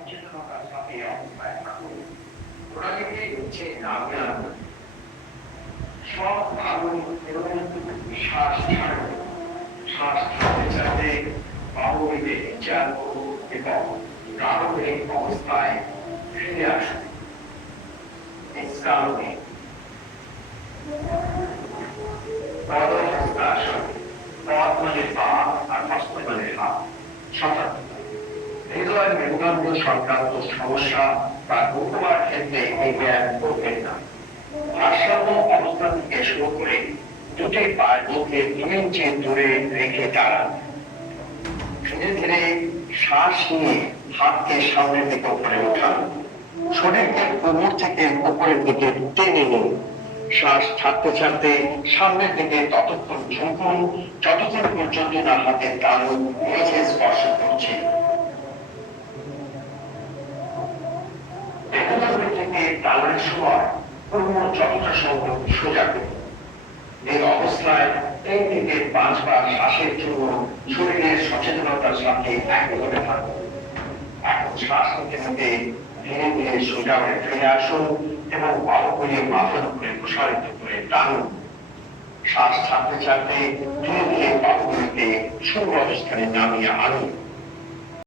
সচেতনতার সাথে অবস্থায় থাকুন। প্রণালীকে হচ্ছে নামিয়ে আনুন। সব ভাবুন এবং শ্বাস ছাড়ুন। শ্বাস ছাড়তে ছাড়তে বাহুগুলিতে বিচার করুন এবং প্রারম্ভিক অবস্থায় ফিরে আসুন। বিশ্রাম নিন। পদহস্তাসন, পদ মানে পা আর হস্ত মানে হাত। সাধারণত হৃদয় মেরুদণ্ড সংক্রান্ত সমস্যা বা ঘুমার ক্ষেত্রে এই ব্যায়াম করবেন না। ভারসাম্য অবস্থান থেকে শুরু করে দুটি পায়ের মধ্যে 2 ইঞ্চি দূরে রেখে দাঁড়ান। ধীরে ধীরে শ্বাস নিয়ে হাতকে সামনের দিকে উপরে উঠান। শরীরকে কোমর থেকে উপরের দিকে টেনে নিন। শ্বাস ছাড়তে ছাড়তে সামনের দিকে ততক্ষণ ঝুঁকুন যতক্ষণ পর্যন্ত না হাতের তালু নিচে স্পর্শ করছে। থেকে টানার সময় কোমর যতটা সম্ভব সোজা করুন। এই অবস্থায় 3 থেকে 5 বার শ্বাসের জন্য শরীরের সচেতনতার সাথে একভাবে থাকুন। এখন শ্বাস নিতে নিতে ধীরে ধীরে সোজা হয়ে ফিরে আসুন এবং বাহুগুলি মাথার উপরে প্রসারিত করে টানুন। শ্বাস ছাড়তে ছাড়তে ধীরে ধীরে বাহুগুলিকে শূন্য অবস্থানে নামিয়ে আনুন।